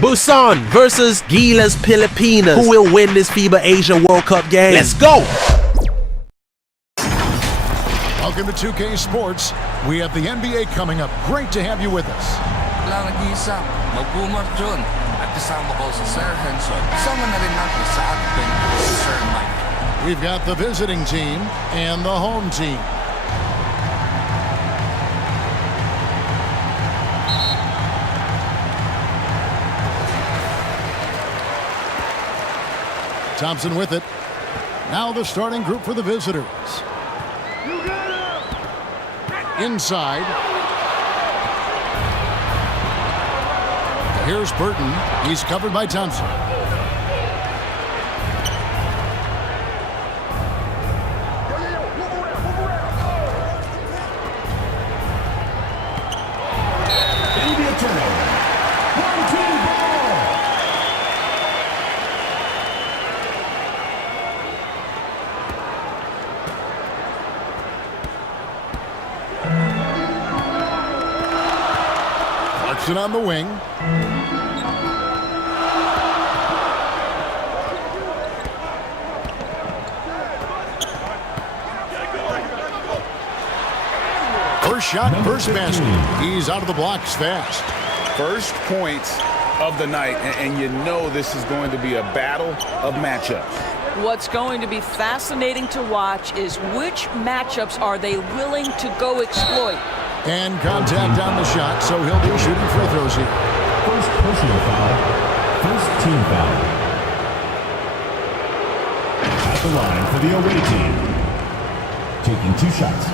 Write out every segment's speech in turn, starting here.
Busan versus GILAS Pilipinas. Who will win this FIBA Asia World Cup game? Let's go! Welcome to 2K Sports. We have the NBA coming up. Great to have you with us. We've got the visiting team and the home team. Thompson with it. Now the starting group for the visitors. Inside. Here's Burton. He's covered by Thompson. Clarkson on the wing. First shot, first basket. He's out of the blocks fast. First points of the night, and you know this is going to be a battle of matchups. What's going to be fascinating to watch is which matchups are they willing to go exploit. And contact on the shot, so he'll be shooting free throws here. First personal foul, first team foul. At the line for the away team. Taking 2 shots.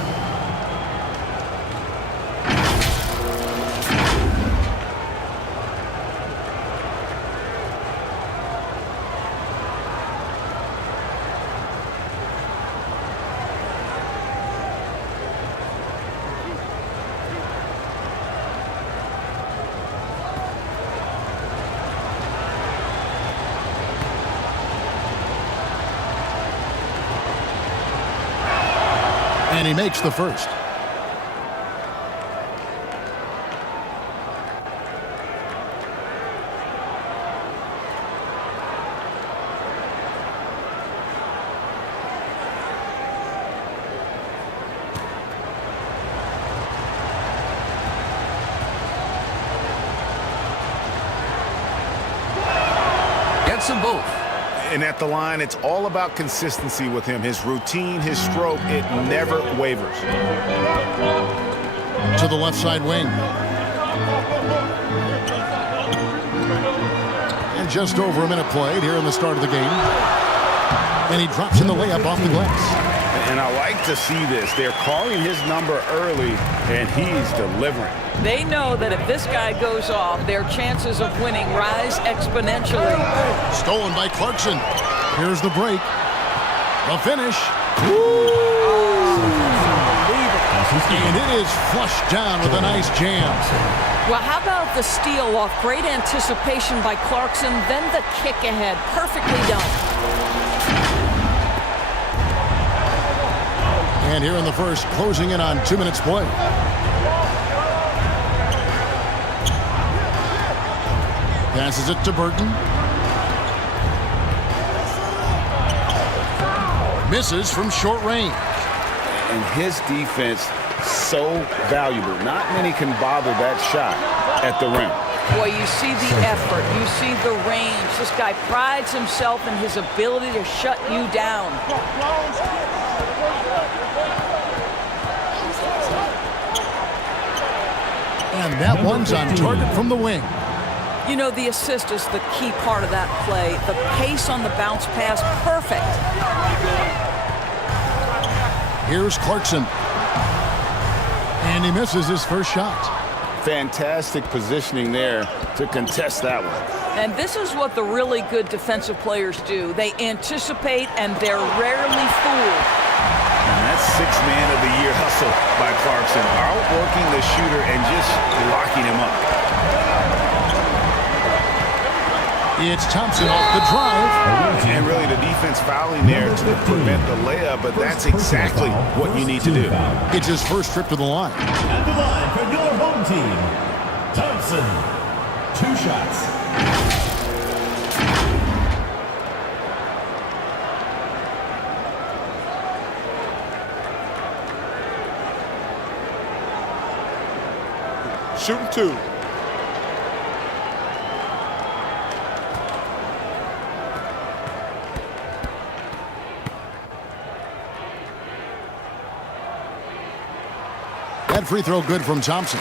And he makes the first. Gets them both. And at the line, it's all about consistency with him. His routine, his stroke, it never wavers. To the left side wing. And just over a minute played here in the start of the game. And he drops in the layup off the glass. And I like to see this. They're calling his number early, and he's delivering. They know that if this guy goes off, their chances of winning rise exponentially. Stolen by Clarkson. Here's the break. The finish. And it is flushed down with a nice jam. Well, how about the steal off great anticipation by Clarkson, then the kick ahead. Perfectly done. And here in the first, closing in on 2 minutes play. Passes it to Burton. Misses from short range. And his defense, so valuable. Not many can bother that shot at the rim. Boy, you see the effort. You see the range. This guy prides himself in his ability to shut you down. And that one's on target from the wing. You know, the assist is the key part of that play. The pace on the bounce pass, perfect. Here's Clarkson. And he misses his first shot. Fantastic positioning there to contest that one. And this is what the really good defensive players do. They anticipate, and they're rarely fooled. And that's 6th man of the year hustle by Clarkson, outworking the shooter and just locking him up. It's Thompson off the drive. And really the defense fouling there to prevent the layup, but that's exactly what you need to do. It's his first trip to the line. At the line for your home team, Thompson. 2 shots. Shooting 2. That free throw good from Thompson.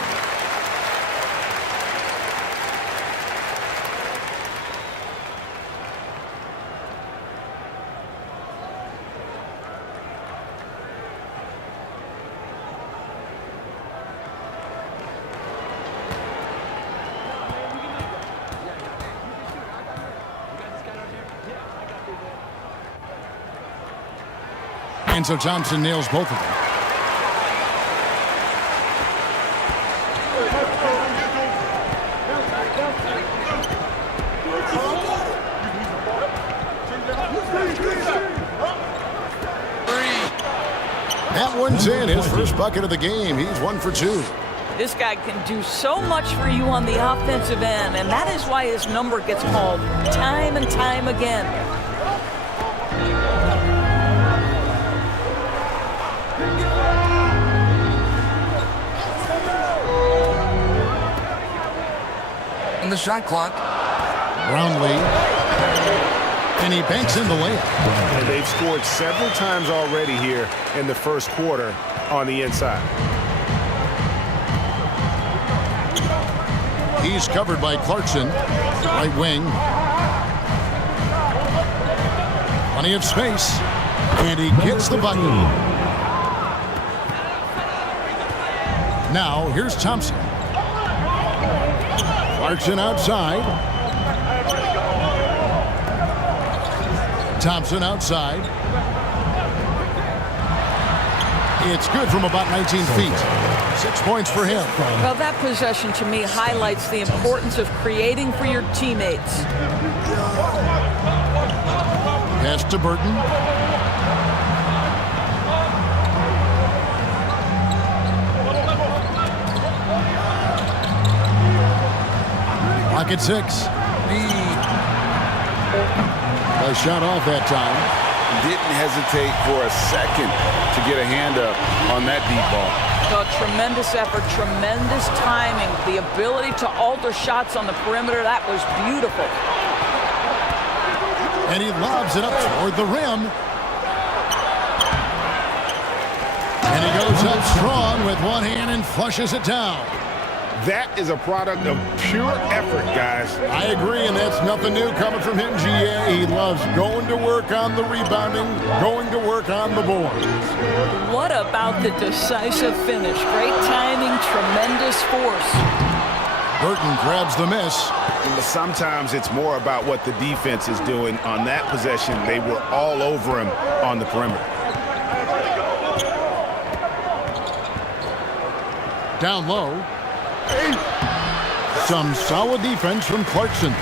And so Thompson nails both of them. That one's in, his first bucket of the game. He's 1 for 2. This guy can do so much for you on the offensive end, and that is why his number gets called time and time again. In the shot clock. Brownlee. And he banks in the layup. And they've scored several times already here in the first quarter on the inside. He's covered by Clarkson. Right wing. Plenty of space. And he gets the bucket. Now, here's Thompson. Clarkson outside. Thompson outside. It's good from about 19 feet. 6 points for him. Well, that possession to me highlights the importance of creating for your teammates. Pass to Burton. Pocket 6. A shot off that time. Didn't hesitate for a second to get a hand up on that deep ball. So tremendous effort, tremendous timing, the ability to alter shots on the perimeter. That was beautiful. And he lobs it up toward the rim. And he goes up strong with one hand and flushes it down. That is a product of pure effort, guys. I agree, and that's nothing new coming from him, GA. He loves going to work on the rebounding, going to work on the boards. What about the decisive finish? Great timing, tremendous force. Burton grabs the miss. Sometimes it's more about what the defense is doing. On that possession, they were all over him on the perimeter. Down low. Some solid defense from Clarkson.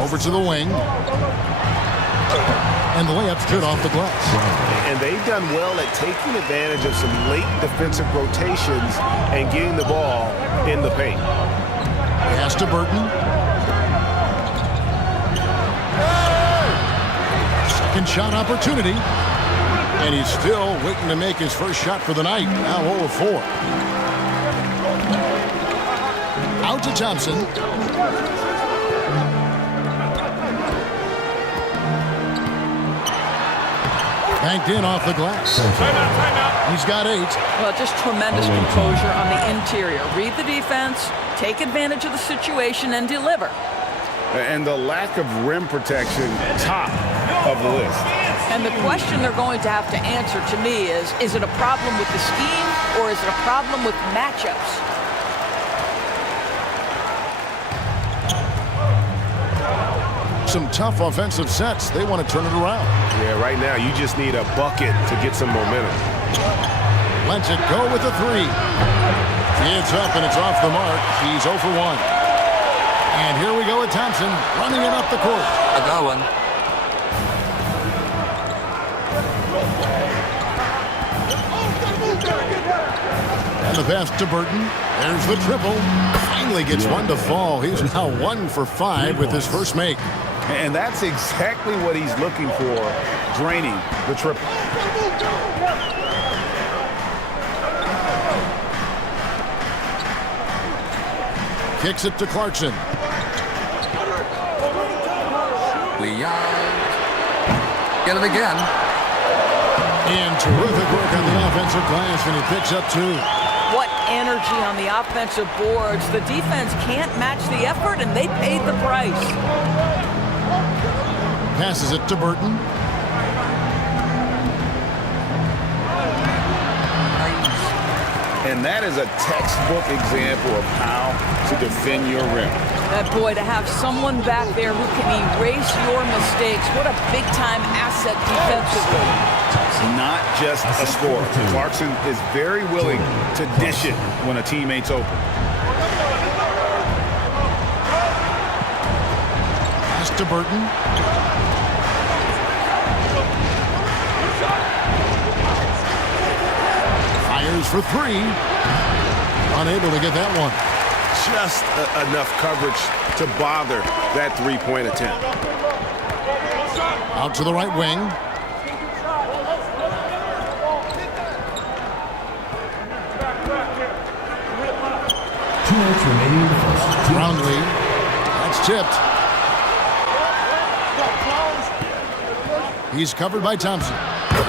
Over to the wing. And the layup's good off the glass. And they've done well at taking advantage of some late defensive rotations and getting the ball in the paint. Pass to Burton. Second shot opportunity. And he's still waiting to make his first shot for the night. Now 0 of 4. Out to Thompson. Banked in off the glass. Timeout. He's got 8. Well, just tremendous composure on the interior. Read the defense, take advantage of the situation, and deliver. And the lack of rim protection, top of the list. And the question they're going to have to answer to me is it a problem with the scheme or is it a problem with matchups? Some tough offensive sets. They want to turn it around. Yeah, right now you just need a bucket to get some momentum. Lets it go with a 3. It's up and it's off the mark. He's 0 for 1. And here we go with Thompson running it up the court. I got one. And the pass to Burton. There's the triple. Finally gets one to fall. He's now 1 for 5 with his first make. And that's exactly what he's looking for, draining the triple. Kicks it to Clarkson. Get it again. And terrific work on the offensive glass, and he picks up 2. What energy on the offensive boards. The defense can't match the effort, and they paid the price. Passes it to Burton. And that is a textbook example of how to defend your rim. Boy, to have someone back there who can erase your mistakes, what a big-time asset defensively. Not just a scorer. Clarkson is very willing to dish it when a teammate's open. Pass to Burton. Fires for 3. Unable to get that one. Just enough coverage to bother that three-point attempt. Out to the right wing. Remaining in the first. Brownlee. That's tipped. He's covered by Thompson.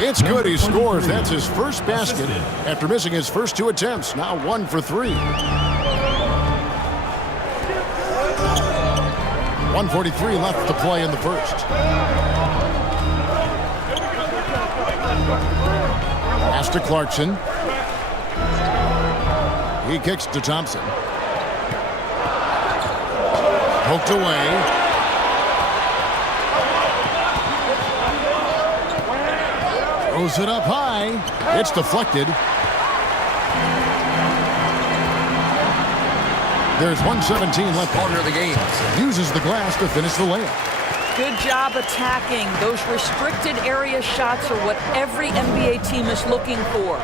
It's good. He scores. That's his first basket after missing his first 2 attempts. Now 1 for 3. 1:43 left to play in the first. Pass to Clarkson. He kicks to Thompson. Poked away. Throws it up high. It's deflected. There's 1:17 left. Quarter of the game. Uses the glass to finish the layup. Good job attacking. Those restricted area shots are what every NBA team is looking for.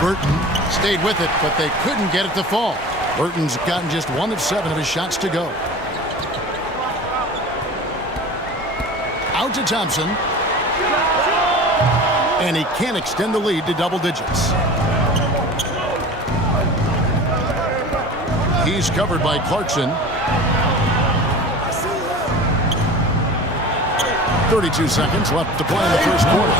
Burton stayed with it, but they couldn't get it to fall. Burton's gotten just 1 of 7 of his shots to go. Out to Thompson. And he can't extend the lead to double digits. He's covered by Clarkson. 32 seconds left to play in the first quarter.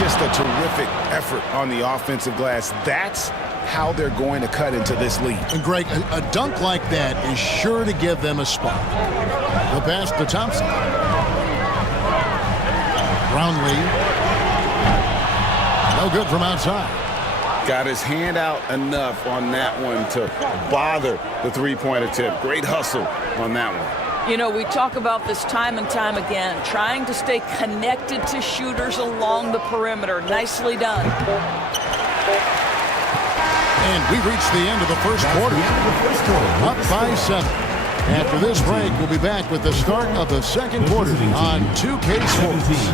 Just a terrific effort on the offensive glass. That's how they're going to cut into this lead. And Greg, a dunk like that is sure to give them a spark. The pass to Thompson. Brownlee. No good from outside. Got his hand out enough on that one to bother the three-point attempt. Great hustle on that one. You know, we talk about this time and time again, trying to stay connected to shooters along the perimeter. Nicely done. And we've reached the end of the first quarter. Up by 7. After this break, we'll be back with the start of the second quarter on 2K Sports.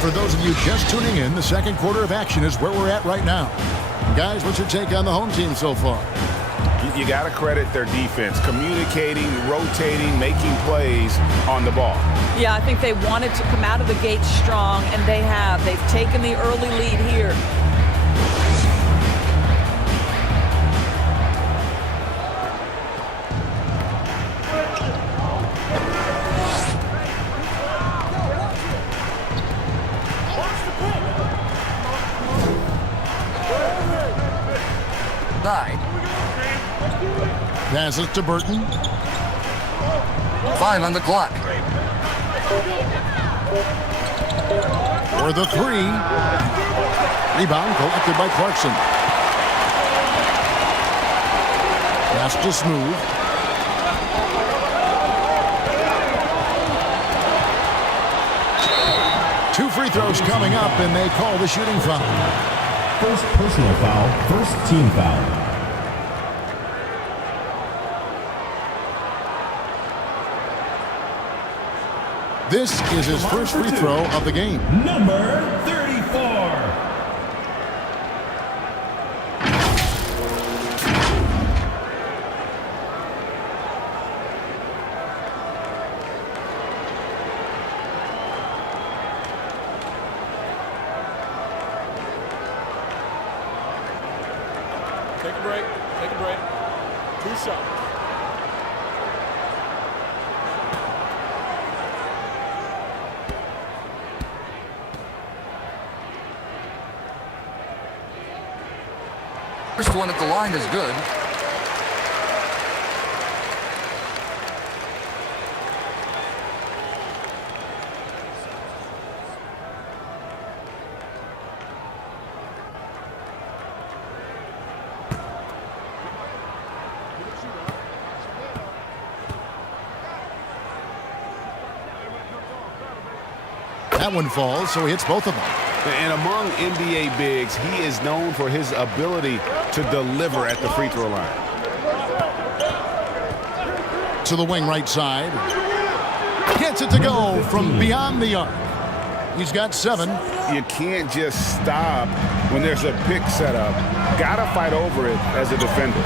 For those of you just tuning in, the second quarter of action is where we're at right now. Guys, what's your take on the home team so far? You got to credit their defense, communicating, rotating, making plays on the ball. Yeah, I think they wanted to come out of the gate strong, and they have. They've taken the early lead here. Passes to Burton. 5 on the clock. For the three. Rebound collected by Clarkson. Pass to Smooth. Two free throws coming up, and they call the shooting foul. First personal foul, first team foul. This is his first free throw of the game. Number 34. Take a break. Take a break. 2 shots. First one at the line is good. That one falls, so he hits both of them. And among NBA bigs, he is known for his ability to deliver at the free throw line. To the wing right side. Gets it to go from beyond the arc. He's got 7. You can't just stop when there's a pick set up. Gotta fight over it as a defender.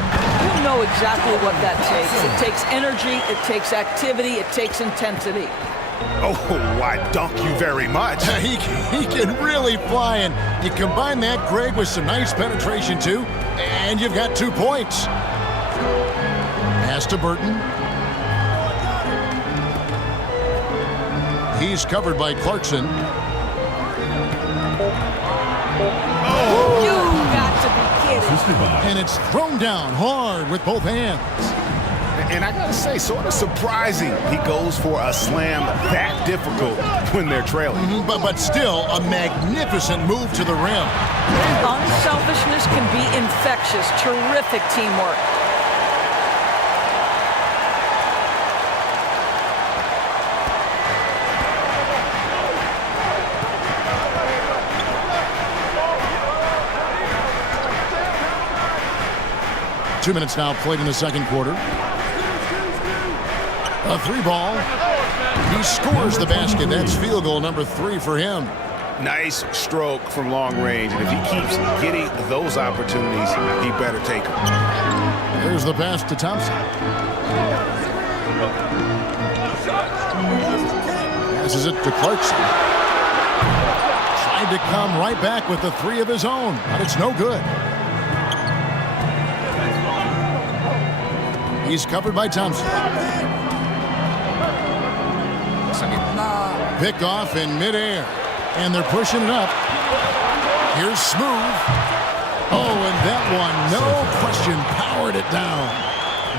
You know exactly what that takes. It takes energy, it takes activity, it takes intensity. Oh, I dunk you very much. He can really fly, and you combine that, Greg, with some nice penetration, too, and you've got 2 points. Pass to Burton. He's covered by Clarkson. You got to be kidding. And it's thrown down hard with both hands. And I gotta say, sort of surprising he goes for a slam that difficult when they're trailing. But still, a magnificent move to the rim. Unselfishness can be infectious. Terrific teamwork. Two minutes now played in the second quarter. A 3-ball. He scores the basket. That's field goal number 3 for him. Nice stroke from long range. And if he keeps getting those opportunities, he better take them. There's the pass to Thompson. Passes it to Clarkson. Tried to come right back with the 3 of his own, but it's no good. He's covered by Thompson. Picked off in midair, and they're pushing it up. Here's Smooth. Oh, and that one, no question, powered it down.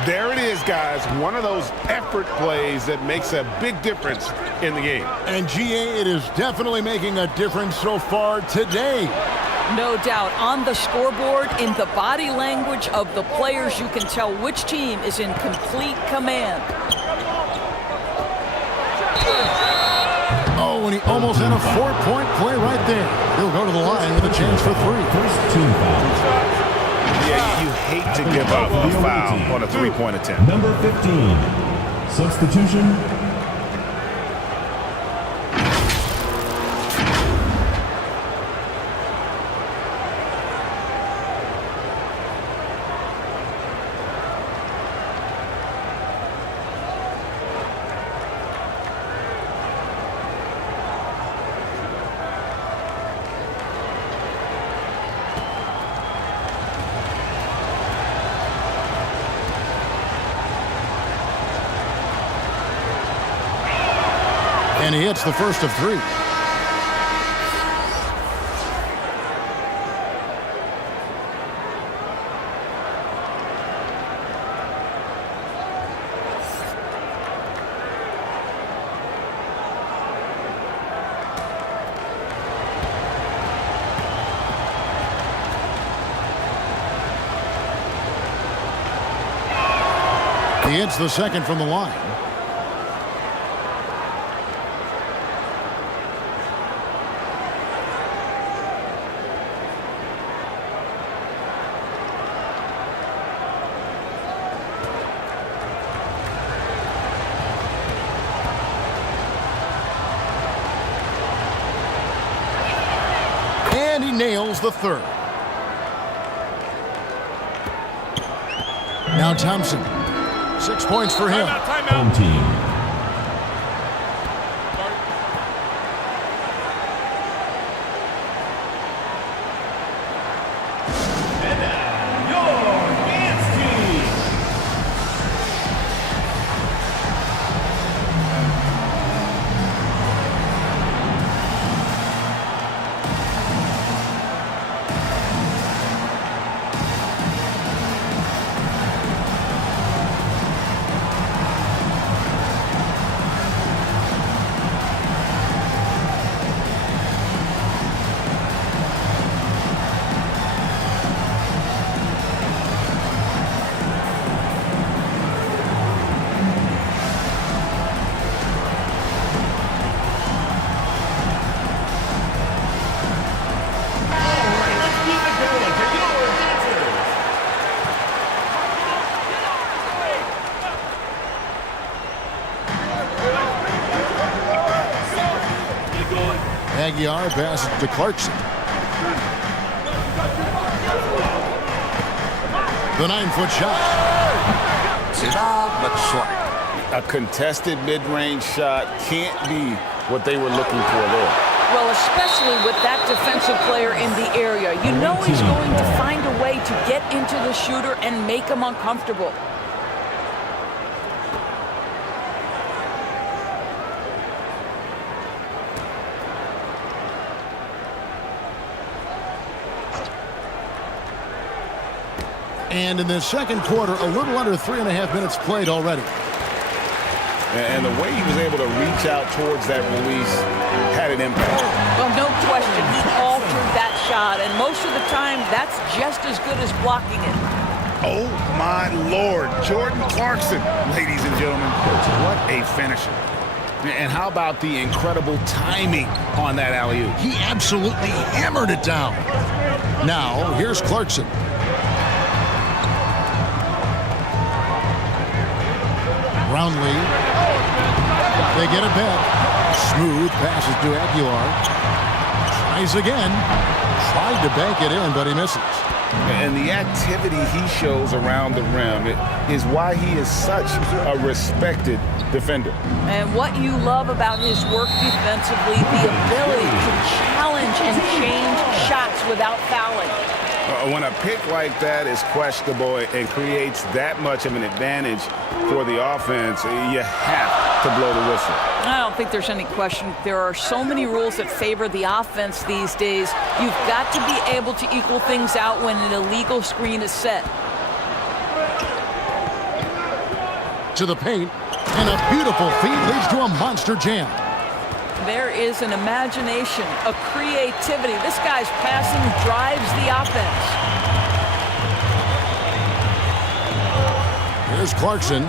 There it is, guys. One of those effort plays that makes a big difference in the game. And GA, it is definitely making a difference so far today. No doubt. On the scoreboard, in the body language of the players, you can tell which team is in complete command. Oh, and he almost had a 4-point play right there. He'll go to the line with a chance for 3. First team foul. Yeah, you hate to give up a foul on a 3-point attempt. Number 15. Substitution. And he hits the first of 3. He hits the second from the line. And he nails the third. Now Thompson. 6 points for him. Home team. Aguiar passes to Clarkson. The 9-foot shot. It's out, but short. A contested mid-range shot can't be what they were looking for there. Well, especially with that defensive player in the area. You know he's going to find a way to get into the shooter and make him uncomfortable. And in the second quarter, a little under 3.5 minutes played already. And the way he was able to reach out towards that release had an impact. Well, no question. He altered that shot, and most of the time, that's just as good as blocking it. Oh, my Lord. Jordan Clarkson, ladies and gentlemen. What a finisher. And how about the incredible timing on that alley-oop? He absolutely hammered it down. Now, here's Clarkson. Roundly. They get it back. Smooth passes to Aguilar. Tries again. Tried to bank it in, but he misses. And the activity he shows around the rim is why he is such a respected defender. And what you love about his work defensively, the ability to challenge and change shots without fouling. When a pick like that is questionable and creates that much of an advantage for the offense, you have to blow the whistle. I don't think there's any question. There are so many rules that favor the offense these days. You've got to be able to equal things out when an illegal screen is set. To the paint, and a beautiful feed leads to a monster jam. There is an imagination, a creativity. This guy's passing drives the offense. Here's Clarkson.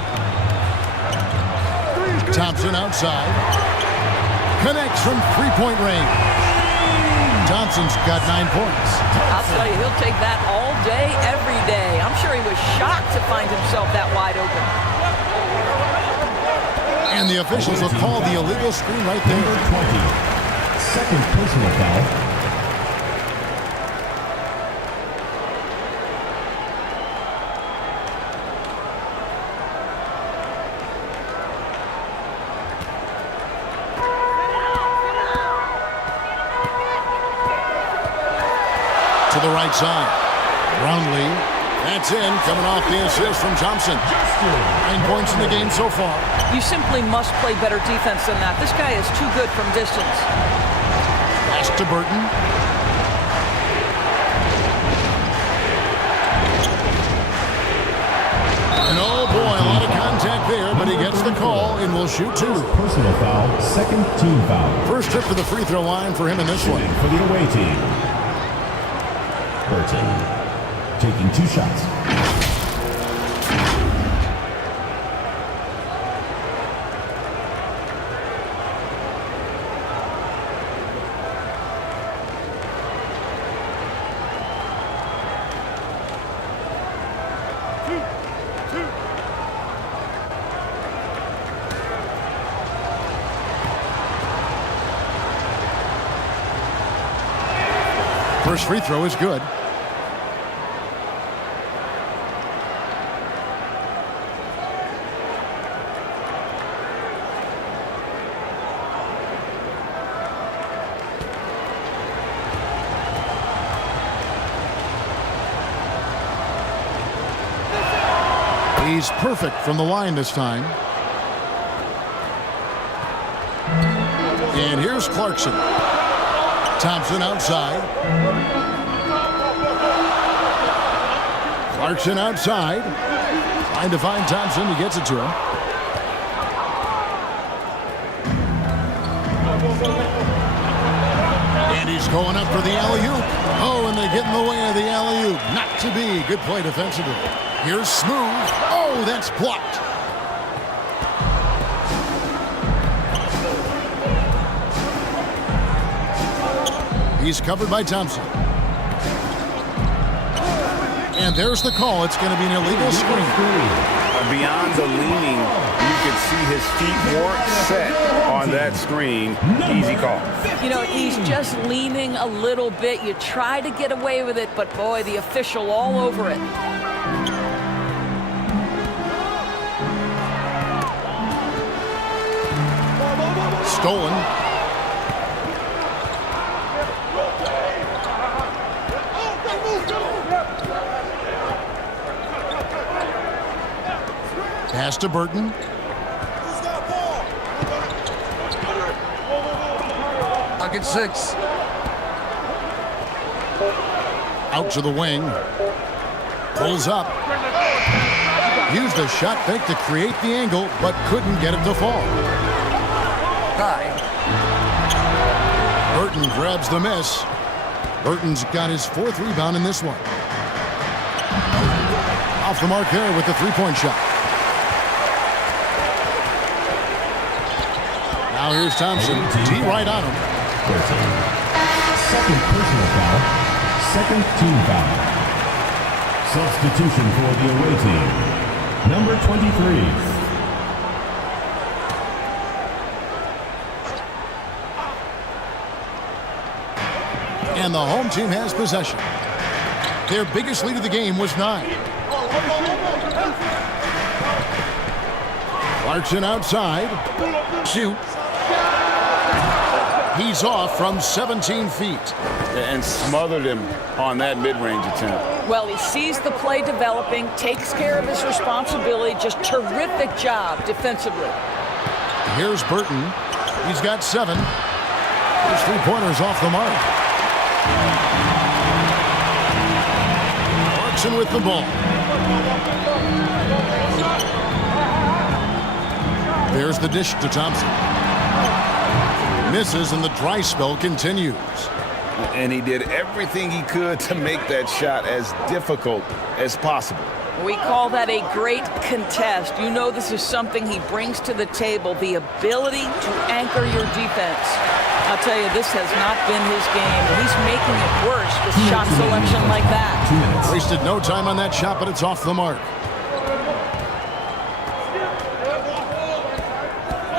Thompson outside. Connects from three-point range. Thompson's got 9 points. I'll tell you, he'll take that all day, every day. I'm sure he was shocked to find himself that wide open. And the officials will call the illegal screen right there. Number 20. Second personal foul. To the right side. Brownlee. That's in, coming off the assist from Thompson. 9 points in the game so far. You simply must play better defense than that. This guy is too good from distance. Pass to Burton. And oh boy, a lot of contact there, but he gets the call and will shoot 2. Personal foul, second team foul. First trip to the free throw line for him in this one. For the away team. Burton taking 2 shots. First free throw is good. He's perfect from the line this time. And here's Clarkson. Thompson outside. Clarkson outside. Trying to find Thompson. He gets it to him. And he's going up for the alley-oop. Oh, and they get in the way of the alley-oop. Not to be. Good play defensively. Here's Smooth. Oh, that's blocked. He's covered by Thompson. And there's the call. It's going to be an illegal screen. Beyond the leaning, you could see his feet weren't set on that screen. Easy call. You know, he's just leaning a little bit. You try to get away with it, but boy, the official all over it. Stolen. Pass to Burton. Pocket 6. Out to the wing. Pulls up. Used a shot fake to create the angle, but couldn't get it to fall. Burton grabs the miss. Burton's got his 4th rebound in this one. Off the mark there with the three-point shot. Now here's Thompson. Tee right on him. Second personal foul. Second team foul. Substitution for the away team. Number 23. And the home team has possession. Their biggest lead of the game was 9. Clarkson outside. Shoot. He's off from 17 feet. And smothered him on that mid-range attempt. Well, he sees the play developing, takes care of his responsibility. Just terrific job defensively. Here's Burton. He's got 7. His 3-pointers off the mark. Clarkson with the ball. There's the dish to Thompson. Misses, and the dry spell continues. And he did everything he could to make that shot as difficult as possible. We call that a great contest. You know this is something he brings to the table, the ability to anchor your defense. I'll tell you, this has not been his game. He's making it worse with shot selection like that. Wasted no time on that shot, but it's off the mark.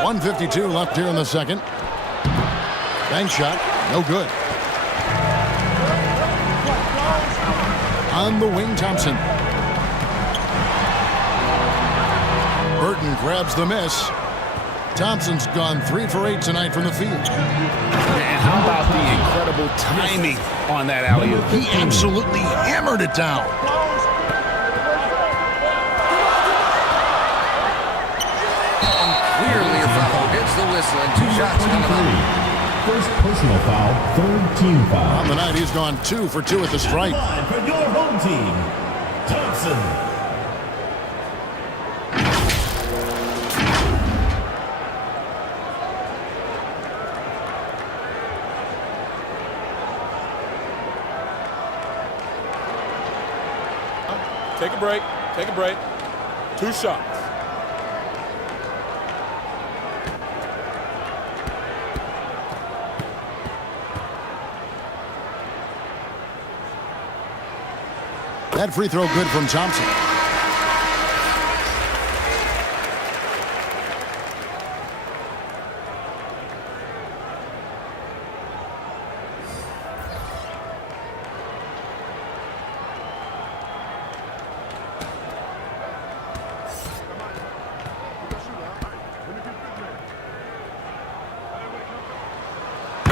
1:52 left here in the second. Bank shot, no good. On the wing, Thompson. Burton grabs the miss. Thompson's gone 3 for 8 tonight from the field. And how about the incredible timing on that alley-oop? He absolutely hammered it down. Clearly a foul. Hits the whistle and 2 shots coming up. First personal foul, third team foul. On the night, he's gone 2 for 2 at the stripe. Line for your home team, Thompson. Take a break. Take a break. 2 shots. That free throw good from Thompson.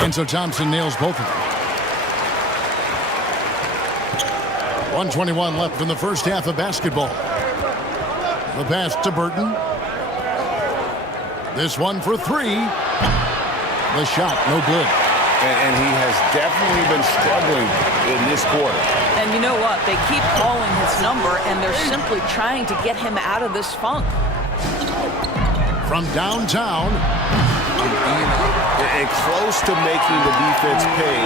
And so Thompson nails both of them. 1:21 left in the first half of basketball. The pass to Burton. This one for three. The shot, no good. And he has definitely been struggling in this quarter. And you know what? They keep calling his number, and they're simply trying to get him out of this funk. From downtown. And close to making the defense pay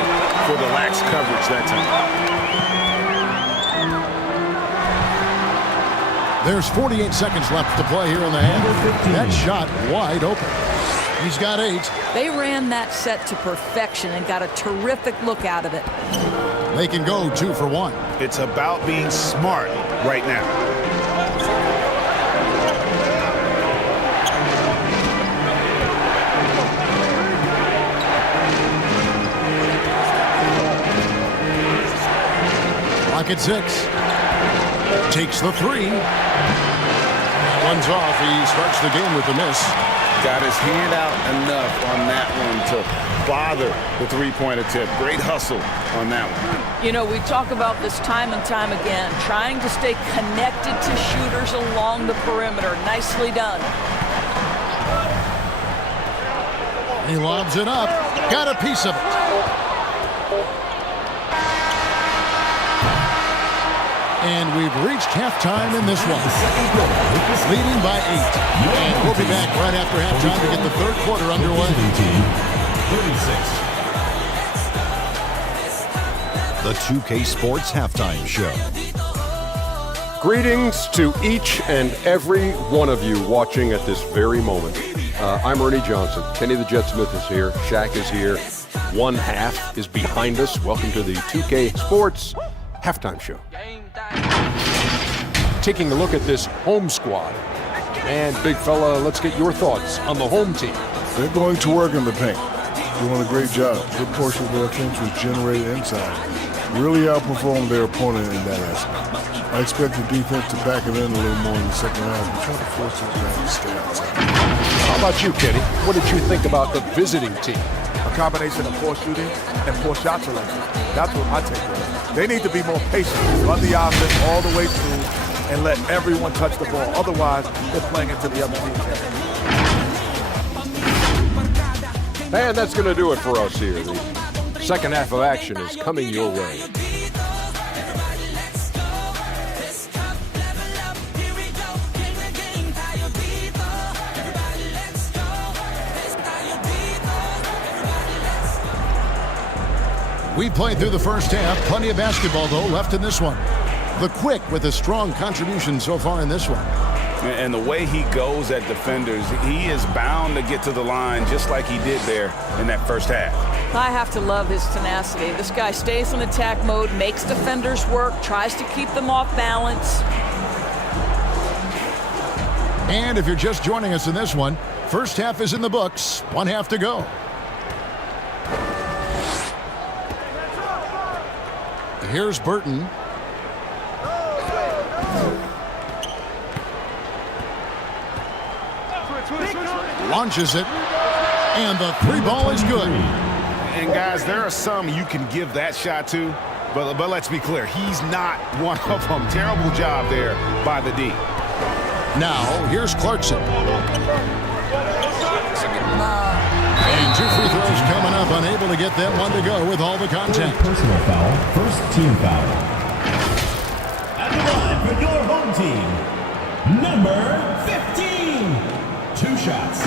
for the lax coverage that time. There's 48 seconds left to play here in the half. That shot wide open. He's got 8. They ran that set to perfection and got a terrific look out of it. They can go 2 for 1. It's about being smart right now. Clock at 6. Takes the 3. That one's off. He starts the game with a miss. Got his hand out enough on that one to bother the three-point attempt. Great hustle on that one. You know, we talk about this time and time again, trying to stay connected to shooters along the perimeter. Nicely done. He lobs it up. Got a piece of it. And we've reached halftime in this one. Leading by 8. And we'll be back right after halftime to get the third quarter underway. The 2K Sports Halftime Show. Greetings to each and every one of you watching at this very moment. I'm Ernie Johnson. Kenny the Jet Smith is here. Shaq is here. One half is behind us. Welcome to the 2K Sports Halftime Show. Taking a look at this home squad. And big fella, let's get your thoughts on the home team. They're going to work in the paint. Doing a great job. Good portion of their offense was generated inside. Really outperformed their opponent in that aspect. I expect the defense to back it in a little more in the second half and try to force those guys to stay outside. How about you, Kenny? What did you think about the visiting team? A combination of poor shooting and poor shot selection. That's what my take was. They need to be more patient, run the offense all the way through, and let everyone touch the ball. Otherwise, they're playing into the other team's hand. And that's going to do it for us here. The second half of action is coming your way. We played through the first half. Plenty of basketball, though, left in this one. The Quick with a strong contribution so far in this one. And the way he goes at defenders, he is bound to get to the line just like he did there in that first half. I have to love his tenacity. This guy stays in attack mode, makes defenders work, tries to keep them off balance. And if you're just joining us in this one, first half is in the books. One half to go. Here's Burton. Launches it. And the three ball is good. And guys, there are some you can give that shot to, but let's be clear, he's not one of them. Terrible job there by the D. Now, here's Clarkson. And 2 free throws coming up, unable to get that one to go with all the contact. Personal foul, first team foul. At the line for your home team, number 15. 2 shots.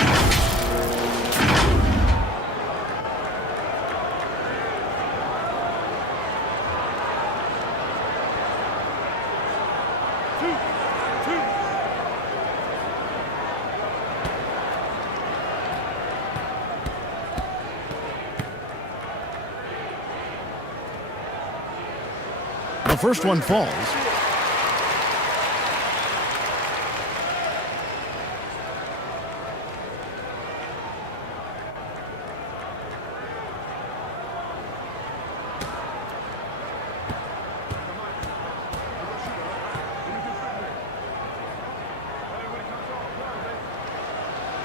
The first one falls.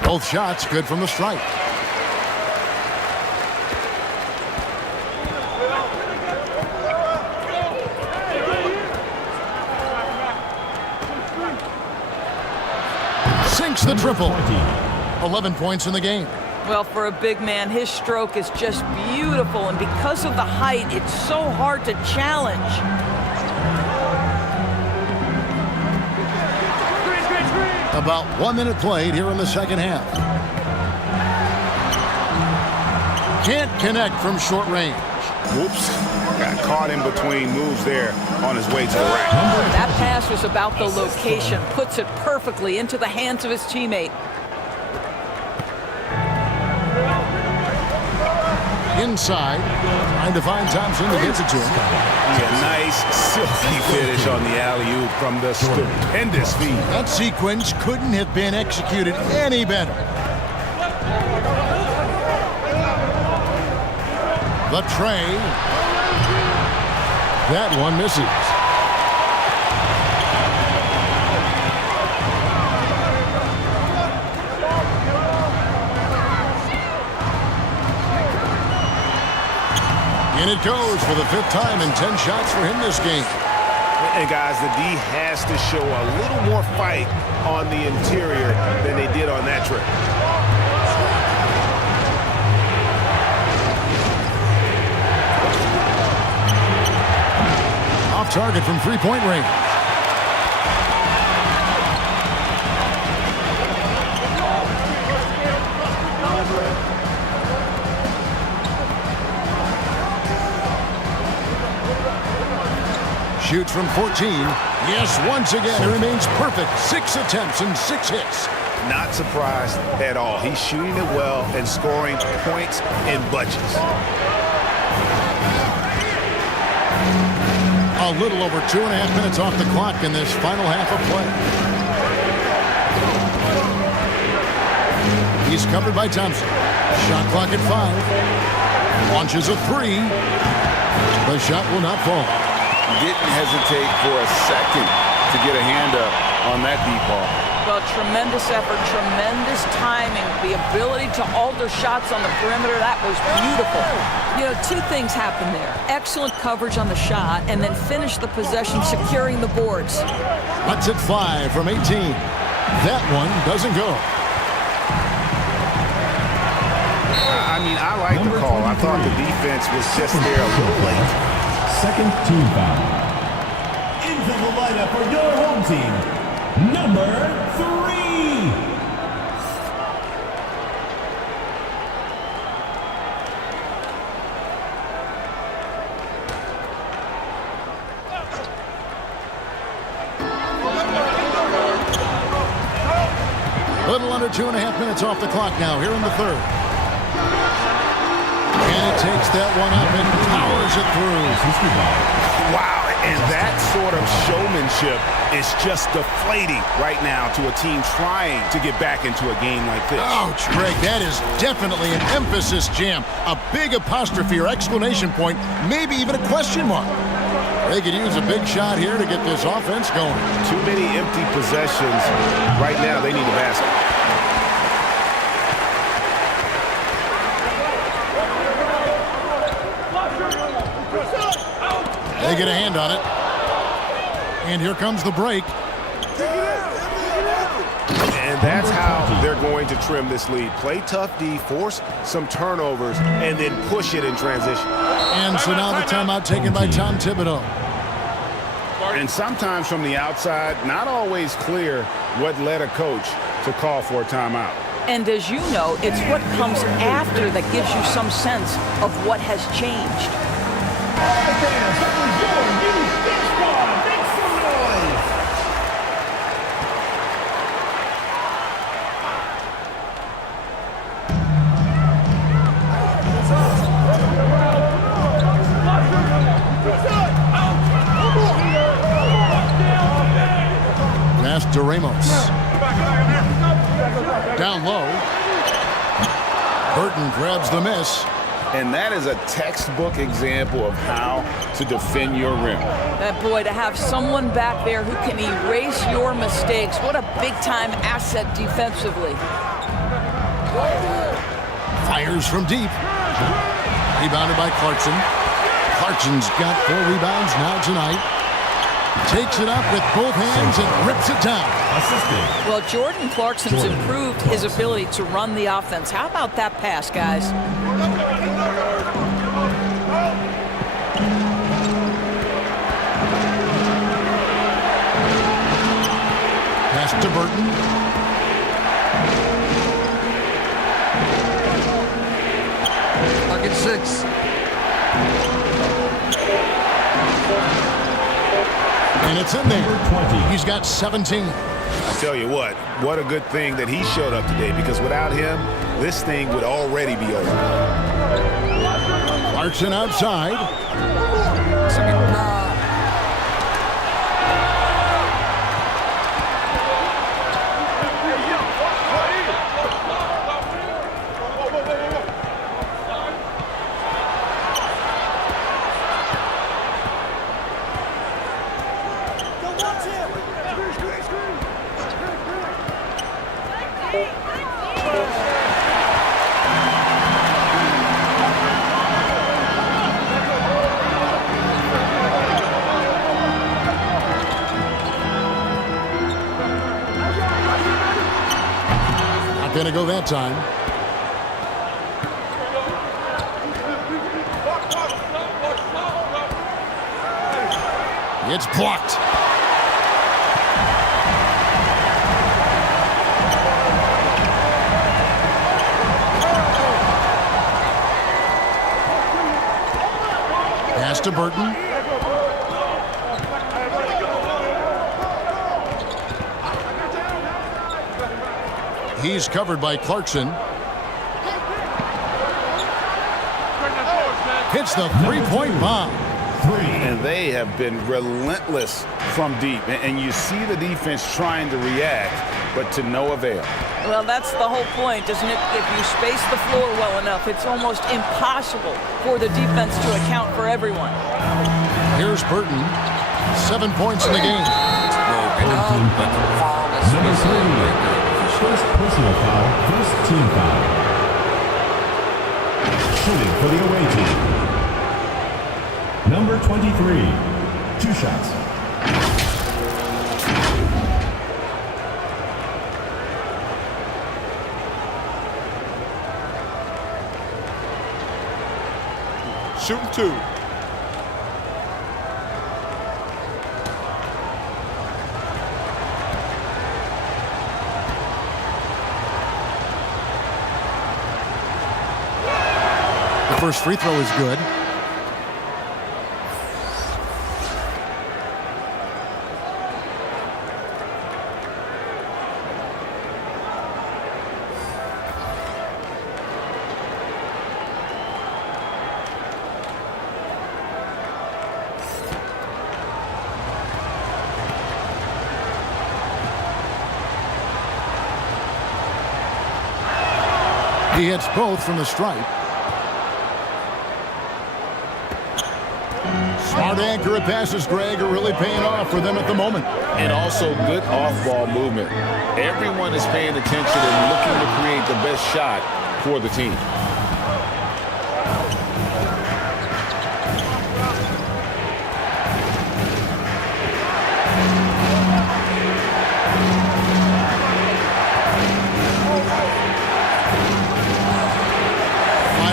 Both shots good from the stripe. sinks the triple. 11 points in the game. Well, for a big man, his stroke is just beautiful, and because of the height, it's so hard to challenge. About 1 minute played here in the second half. Can't connect from short range. Whoops. Got caught in between moves there on his way to the rack. That pass was about the location. Puts it perfectly into the hands of his teammate. Inside, trying to find Thompson to get it to him. Yeah, nice silky finish on the alley-oop from the stupendous feed. That sequence couldn't have been executed any better. The tray. That one misses. And it goes for the 5th time in 10 shots for him this game. And guys, the D has to show a little more fight on the interior than they did on that trip. Off target from three-point range. Shoots from 14. Yes, once again, it remains perfect. 6 attempts and 6 hits. Not surprised at all. He's shooting it well and scoring points in bunches. A little over 2.5 minutes off the clock in this final half of play. He's covered by Thompson. Shot clock at 5. Launches a 3. The shot will not fall. Didn't hesitate for a second to get a hand up on that deep ball. Well, tremendous effort, tremendous timing, the ability to alter shots on the perimeter. That was beautiful. You know, 2 things happened there. Excellent coverage on the shot, and then finish the possession securing the boards. Puts it 5 from 18. That one doesn't go. I mean, I like the call. I thought the defense was just there a little late. Second team foul. Into the lineup for your home team, number 3. Little under 2.5 minutes off the clock now here in the 3rd. And it takes that one up and powers it through. Wow, and that sort of showmanship is just deflating right now to a team trying to get back into a game like this. Ouch, Greg, that is definitely an emphasis jam. A big apostrophe or exclamation point, maybe even a question mark. They could use a big shot here to get this offense going. Too many empty possessions. Right now, they need a basket. They get a hand on it. And here comes the break. And that's how they're going to trim this lead. Play tough D, force some turnovers, and then push it in transition. And so now the timeout taken by Tom Thibodeau. And sometimes from the outside, not always clear what led a coach to call for a timeout. And as you know, it's what comes after that gives you some sense of what has changed. Pass to Ramos. Down low. Burton grabs the miss. And that is a textbook example of how to defend your rim. That boy, to have someone back there who can erase your mistakes, what a big-time asset defensively. Fires from deep. Rebounded by Clarkson. Clarkson's got 4 rebounds now tonight. Takes it up with both hands and rips it down. Assistant. Well, Jordan Clarkson's improved his ability to run the offense. How about that pass, guys? Pass to Burton. Bucket 6. And it's in there. 20. He's got 17. I tell you what a good thing that he showed up today, because without him, this thing would already be over. Clarkson outside. Going to go that time. It's blocked. Pass to Burton. He's covered by Clarkson. Hits the three-point bomb. And they have been relentless from deep. And you see the defense trying to react, but to no avail. Well, that's the whole point, isn't it? If you space the floor well enough, it's almost impossible for the defense to account for everyone. Here's Burton. 7 points in the game. Number 3. First personal foul, first team foul. Shooting for the away team. Number 23. 2 shots. Shooting 2. First free throw is good. He hits both from the stripe. Smart accurate passes, Greg, are really paying off for them at the moment. And also good off-ball movement. Everyone is paying attention and looking to create the best shot for the team.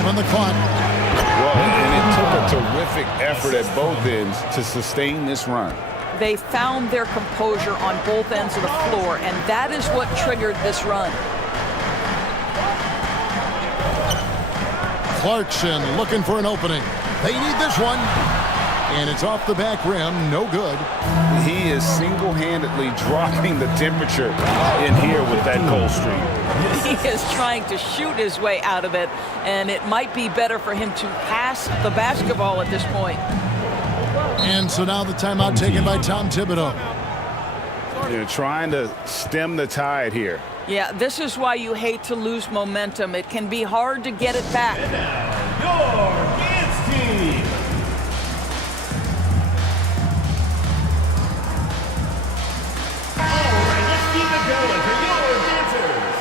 On the clock. Well, and it took a terrific effort at both ends to sustain this run. They found their composure on both ends of the floor, and that is what triggered this run. Clarkson looking for an opening. They need this one. And it's off the back rim. No good. He is single-handedly dropping the temperature in here with that cold streak. He is trying to shoot his way out of it, and it might be better for him to pass the basketball at this point. And so now the timeout taken by Tom Thibodeau. You're trying to stem the tide here. Yeah, this is why you hate to lose momentum. It can be hard to get it back. And now, your dance team. All right, let's keep it going for your dancers.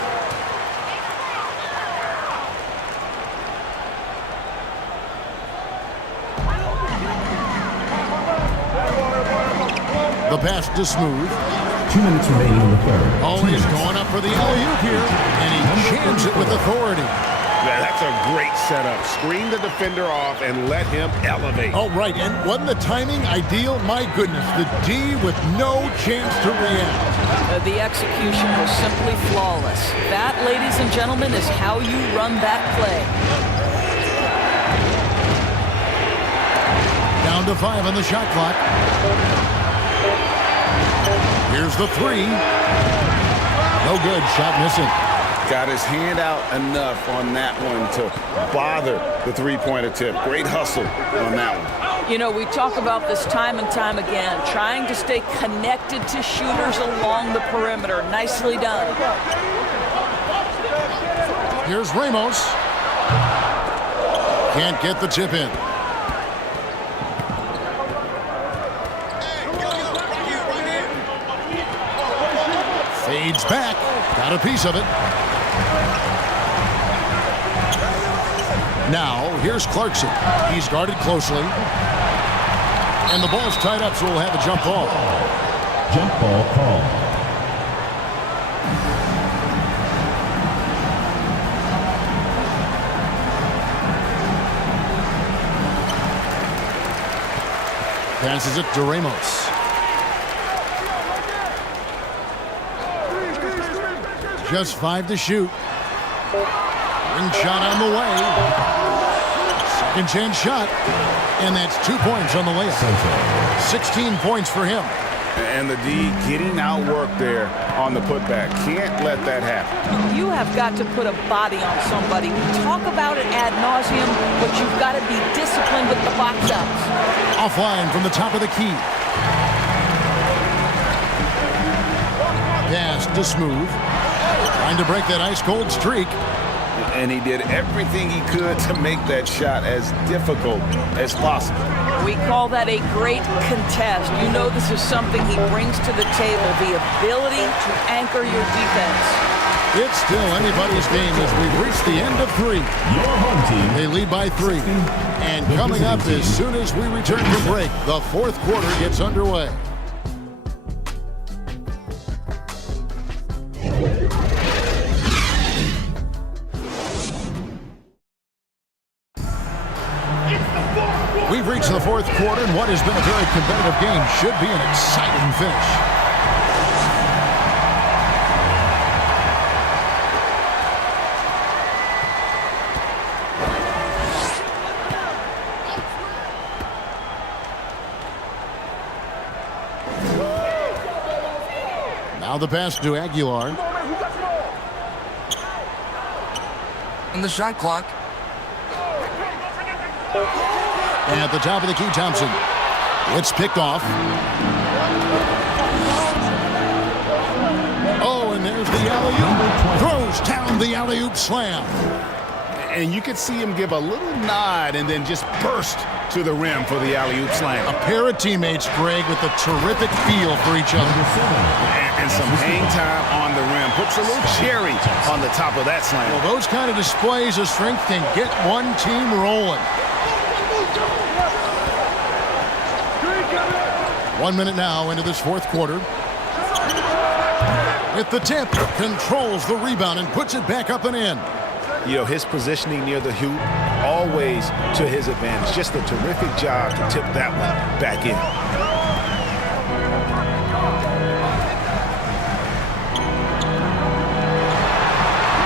The pass to Smooth. 2 minutes remaining in the third. Oh, he's going up for the alley-oop here, and he jams it with authority. That's a great setup. Screen the defender off and let him elevate. Oh, right, and wasn't the timing ideal? My goodness, the D with no chance to react. The execution was simply flawless. That, ladies and gentlemen, is how you run that play. Down to 5 on the shot clock. Here's the 3. No good, shot missing. Got his hand out enough on that one to bother the three-point attempt. Great hustle on that one. You know, we talk about this time and time again, trying to stay connected to shooters along the perimeter. Nicely done. Here's Ramos. Can't get the tip in. Fades back. Got a piece of it. Now, here's Clarkson. He's guarded closely. And the ball's tied up, so we'll have a jump ball. Jump ball call. Passes it to Ramos. Just 5 to shoot. Ring shot on the way. Second chance shot. And that's 2 points on the layup. 16 points for him. And the D getting outworked there on the putback. Can't let that happen. You have got to put a body on somebody. We talk about it ad nauseum, but you've got to be disciplined with the box outs. Offline from the top of the key. Pass to Smooth. Trying to break that ice-cold streak. And he did everything he could to make that shot as difficult as possible. We call that a great contest. You know this is something he brings to the table, the ability to anchor your defense. It's still anybody's game as we've reached the end of 3. Your home team. They lead by 3. And coming up as soon as we return from break, the 4th quarter gets underway. We've reached the 4th quarter, and what has been a very competitive game should be an exciting finish. Now the pass to Aguilar. And the shot clock. At the top of the key, Thompson. It's picked off. Oh, and there's the alley-oop. Throws down the alley-oop slam. And you could see him give a little nod and then just burst to the rim for the alley-oop slam. A pair of teammates, Greg, with a terrific feel for each other. And some hang time on the rim. Puts a little cherry on the top of that slam. Well, those kind of displays of strength can get one team rolling. 1 minute now into this 4th quarter. With the tip, controls the rebound and puts it back up and in. You know, his positioning near the hoop, always to his advantage. Just a terrific job to tip that one back in.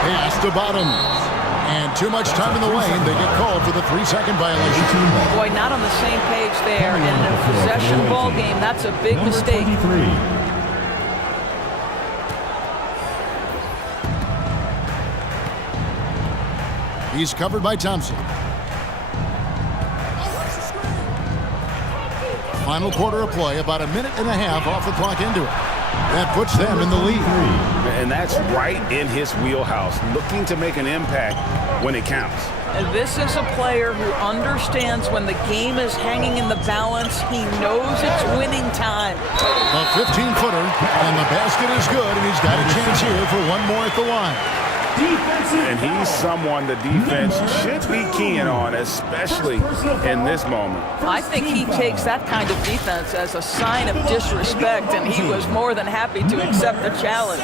Pass to Bottoms. And too much time in the lane. They get called for the 3-second violation. Boy, not on the same page there. In a possession ball game, that's a big mistake. 23. He's covered by Thompson. Final quarter of play, about a minute and a half off the clock into it. That puts them in the lead. And that's right in his wheelhouse, looking to make an impact when it counts. And this is a player who understands when the game is hanging in the balance. He knows it's winning time. A 15-footer, and the basket is good, and he's got a chance here for one more at the line. And he's someone the defense should be keying on, especially in this moment. I think he takes that kind of defense as a sign of disrespect, and he was more than happy to accept the challenge.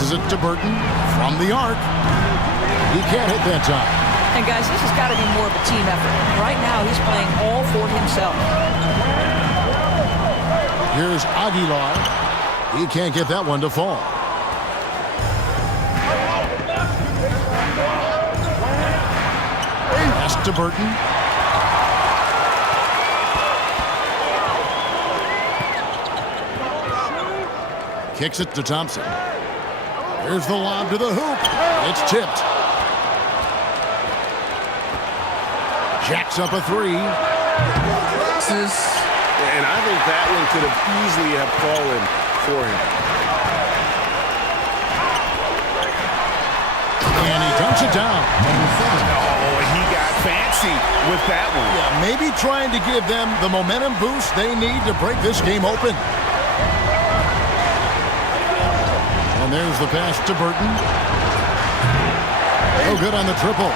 Passes it to Burton from the arc. He can't hit that time. And guys, this has got to be more of a team effort. Right now, he's playing all for himself. Here's Aguilar. He can't get that one to fall. Pass to Burton. Kicks it to Thompson. Here's the lob to the hoop. It's tipped. Jacks up a three. And I think that one could have easily have fallen for him. And he dumps it down. Oh, he got fancy with that one. Yeah, maybe trying to give them the momentum boost they need to break this game open. And there's the pass to Burton. Oh, good on the triple.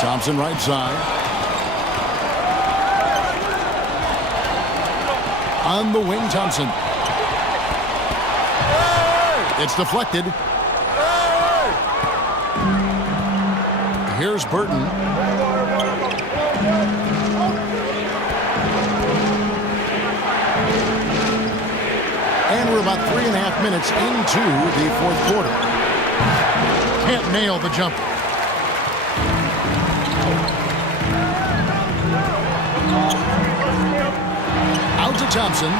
Thompson right side. On the wing, Thompson. It's deflected. Here's Burton. And we're about 3.5 minutes into the fourth quarter. Can't nail the jumper. Out to Thompson.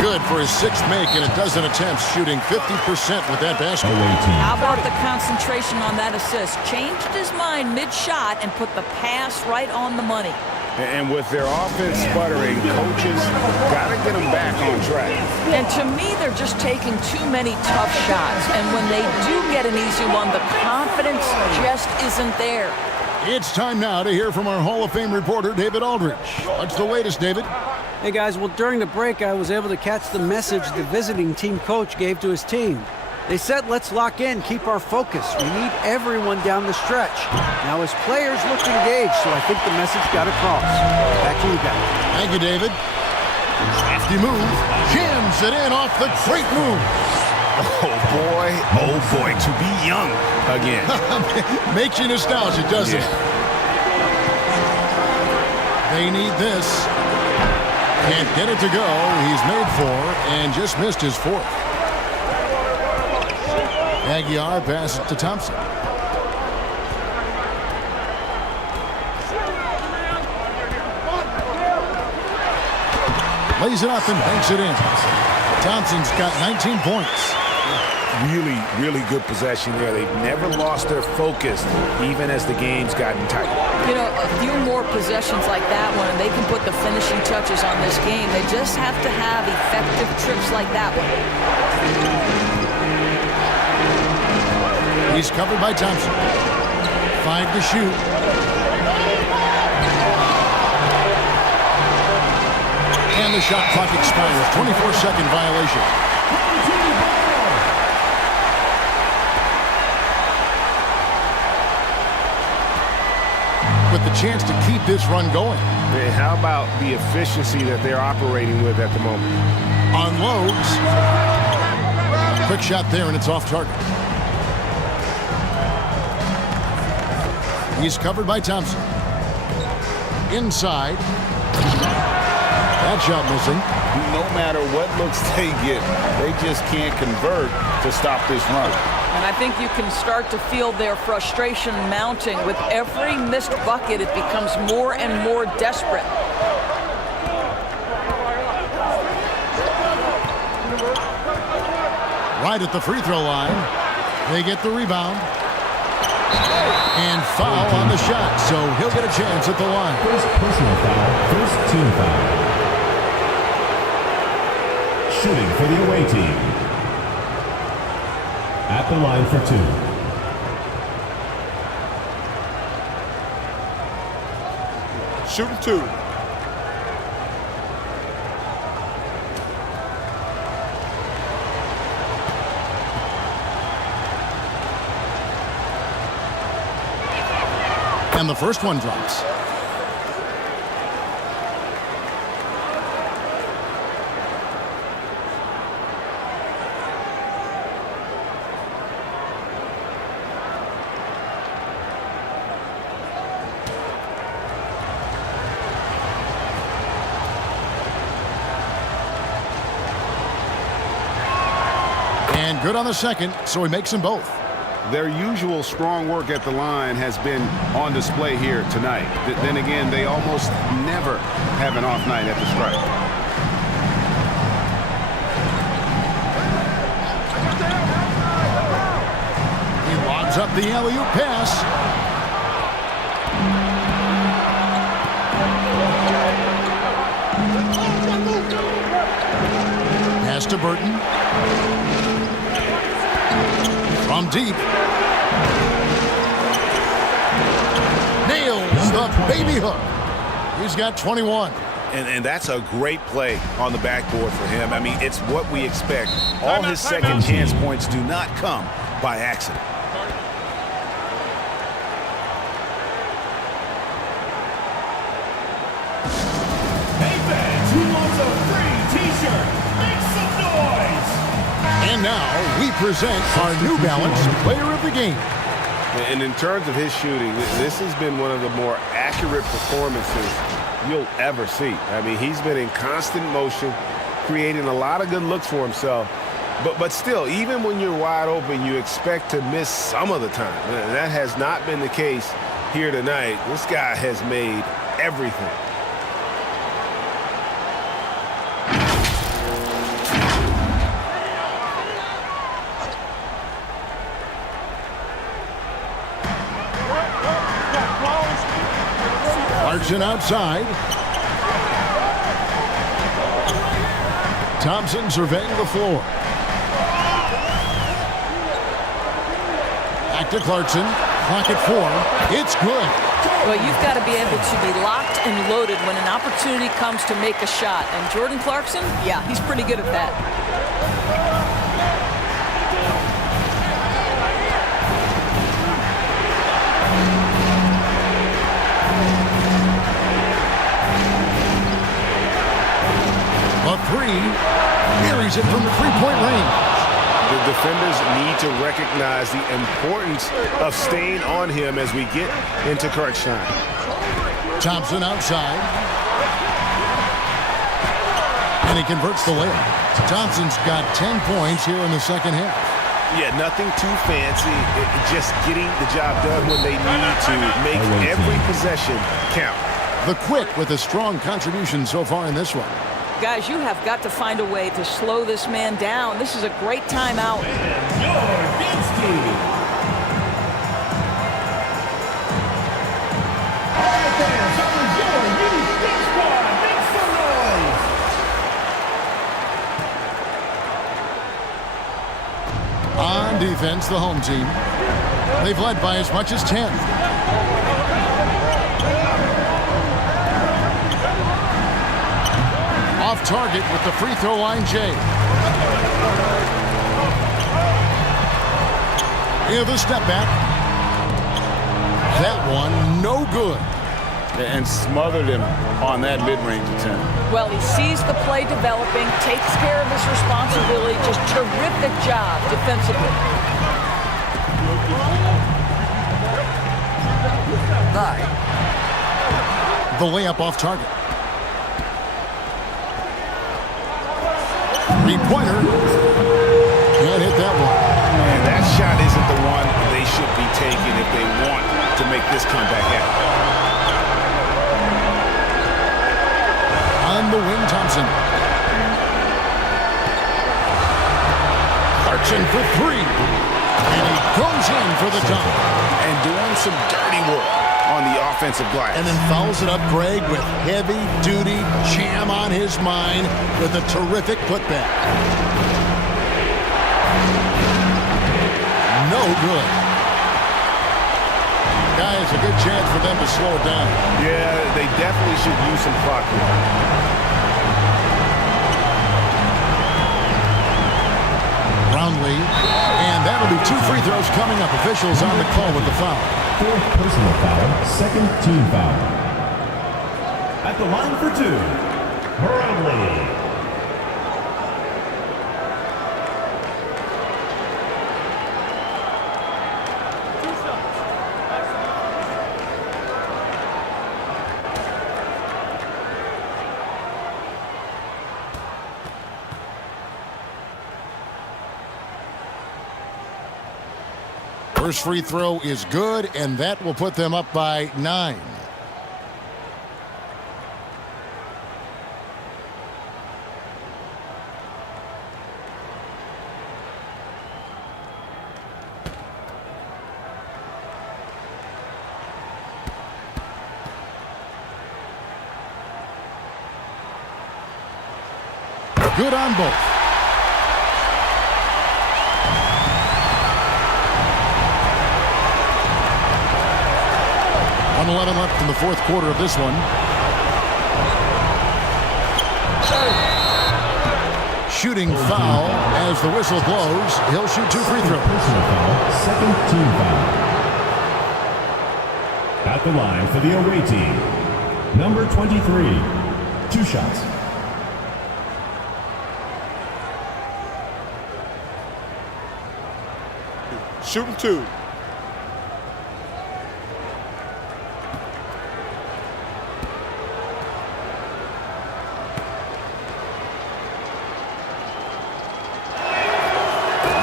Good for his sixth make in a dozen attempts, shooting 50% with that basket. How about the concentration on that assist? Changed his mind mid-shot and put the pass right on the money. And with their offense sputtering, coaches got to get them back on track. And to me, they're just taking too many tough shots. And when they do get an easy one, the confidence just isn't there. It's time now to hear from our Hall of Fame reporter, David Aldridge. What's the latest, David? Hey, guys. Well, during the break, I was able to catch the message the visiting team coach gave to his team. They said, let's lock in, keep our focus. We need everyone down the stretch. Now, his players looked engaged, so I think the message got across. Back to you guys. Thank you, David. Crafty move. Jams it in off the great move. Oh boy, to be young again. Makes you nostalgic, doesn't it? They need this. Can't get it to go. He's made 4 and just missed his 4th. Aguilar passes to Thompson. Lays it up and banks it in. Thompson's got 19 points. Really, really good possession there. They've never lost their focus, even as the game's gotten tight. You know, a few more possessions like that one, and they can put the finishing touches on this game. They just have to have effective trips like that one. He's covered by Thompson. 5 to shoot. And the shot clock expires. 24-second violation. With the chance to keep this run going. And how about the efficiency that they're operating with at the moment? Unloads. Quick shot there, and it's off target. He's covered by Thompson. Inside. That shot missing. No matter what looks they get, they just can't convert to stop this run. And I think you can start to feel their frustration mounting. With every missed bucket, it becomes more and more desperate. Right at the free throw line. They get the rebound. And foul on the shot, so he'll get a chance at the line. First personal foul, first team foul. Shooting for the away team. At the line for 2. Shooting 2. And the first one drops. And good on the second, so he makes them both. Their usual strong work at the line has been on display here tonight. Then again, they almost never have an off night at the stripe. He lobs up the alley-oop pass. Pass to Burton. From deep. Nails the baby hook. He's got 21. And that's a great play on the backboard for him. I mean, it's what we expect. All his second chance points do not come by accident. Hey fans, who wants a free t-shirt? Make some noise! And now we present our New Balance Player of the Game. And in terms of his shooting, this has been one of the more accurate performances you'll ever see. I mean, he's been in constant motion, creating a lot of good looks for himself. But still, even when you're wide open, you expect to miss some of the time. And that has not been the case here tonight. This guy has made everything. Clarkson outside. Thompson surveying the floor. Back to Clarkson. Clock at 4. It's good. Well, you've got to be able to be locked and loaded when an opportunity comes to make a shot. And Jordan Clarkson, yeah, he's pretty good at that. A 3. Buries it from the three-point range. The defenders need to recognize the importance of staying on him as we get into crunch time. Thompson outside. And he converts the layup. Thompson's got 10 points here in the second half. Yeah, nothing too fancy. Just getting the job done when they need to make every possession count. The Quick with a strong contribution so far in this one. Guys, you have got to find a way to slow this man down. This is a great timeout. On defense, the home team. They've led by as much as 10. Off target with the free throw line, Jay. Here the step back. That one, no good. And smothered him on that mid-range attempt. Well, he sees the play developing, takes care of his responsibility. Just terrific job defensively. The layup off target. Three-pointer. Can't hit that one. Man, that shot isn't the one they should be taking if they want to make this comeback happen. On the wing, Thompson. Clarkson for three. And he goes in for the dunk. And doing some dirty work on the offensive glass. And then fouls it up, Greg, with heavy-duty jam on his mind with a terrific putback. No good. Guys, a good chance for them to slow it down. Yeah, they definitely should use some clock. Brownlee, and that'll be 2 free throws coming up. Officials on the call with the foul. Fourth personal foul, second team foul. At the line for 2, Brownlee. First free throw is good, and that will put them up by 9. Good on both. .11 left in the fourth quarter of this one. Shooting foul as the whistle blows. He'll shoot 2 free throws. Personal foul, second team foul. At the line for the away team, number 23, 2 shots. Shooting 2.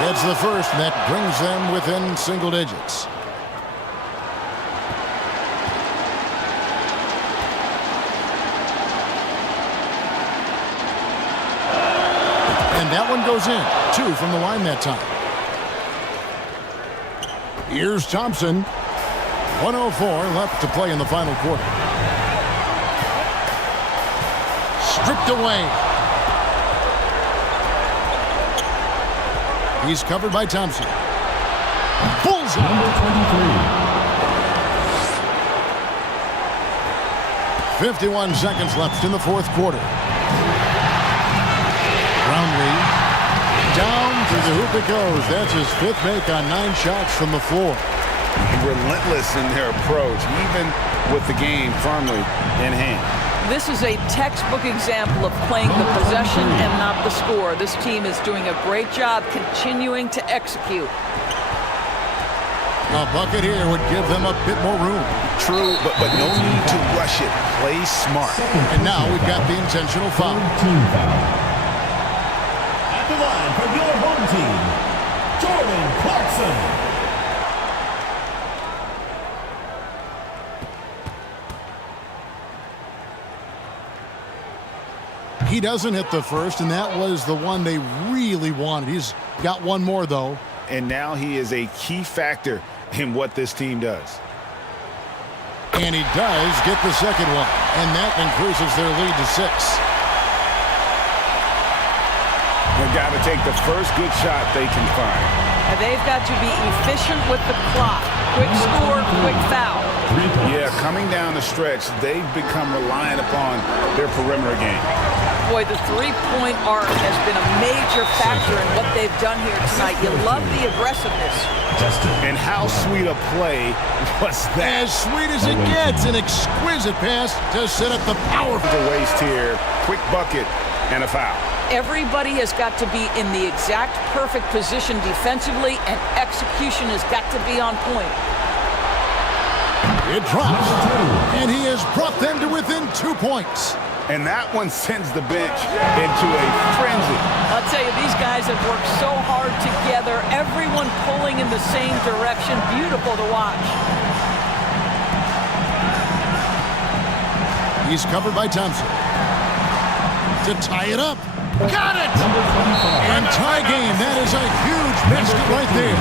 That's the first, and that brings them within single digits. And that one goes in. 2 from the line that time. Here's Thompson. 1:04 left to play in the final quarter. Stripped away. He's covered by Thompson. Bullseye. Number 23. 51 seconds left in the fourth quarter. Brownlee. Down through the hoop it goes. That's his 5th make on 9 shots from the floor. Relentless in their approach, even with the game firmly in hand. This is a textbook example of playing the possession and not the score. This team is doing a great job continuing to execute. A bucket here would give them a bit more room. True, but no need to rush it. Play smart. And now we've got the intentional foul. Team foul. At the line for your home team, Jordan Clarkson. He doesn't hit the first, and that was the one they really wanted. He's got one more, though. And now he is a key factor in what this team does. And he does get the second one, and that increases their lead to 6. They've got to take the first good shot they can find. And they've got to be efficient with the clock. Quick score, quick foul. Yeah, coming down the stretch, they've become reliant upon their perimeter game. Boy, the three-point arc has been a major factor in what they've done here tonight. You love the aggressiveness. And how sweet a play was that? As sweet as it gets, an exquisite pass to set up the power. The waist here, quick bucket, and a foul. Everybody has got to be in the exact perfect position defensively, and execution has got to be on point. It drops, and he has brought them to within 2 points. And that one sends the bench into a frenzy. I'll tell you, these guys have worked so hard together, everyone pulling in the same direction. Beautiful to watch. He's covered by Thompson. To tie it up. Got it! And tie game. That is a huge basket right there.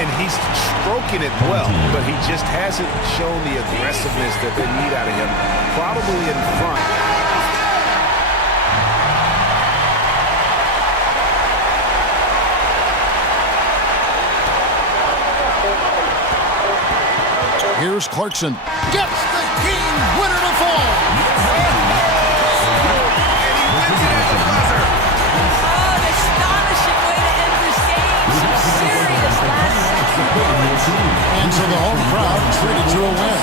And he's stroking it well, but he just hasn't shown the aggressiveness that they need out of him. Probably in front. Here's Clarkson. Gets the game winner to fall. And so the home crowd treated to a win.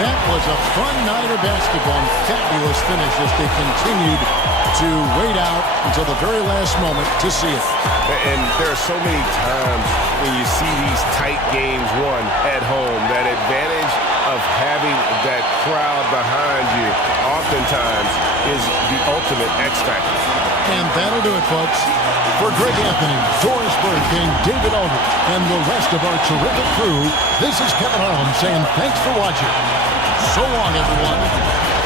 That was a fun night of basketball and fabulous finish as they continued to wait out until the very last moment to see it. And there are so many times when you see these tight games won at home, that advantage of having that crowd behind you oftentimes is the ultimate X factor. And that'll do it, folks. For Greg Anthony, Doris Burke, and David Aldridge, and the rest of our terrific crew, this is Kevin Harlan saying thanks for watching. So long, everyone.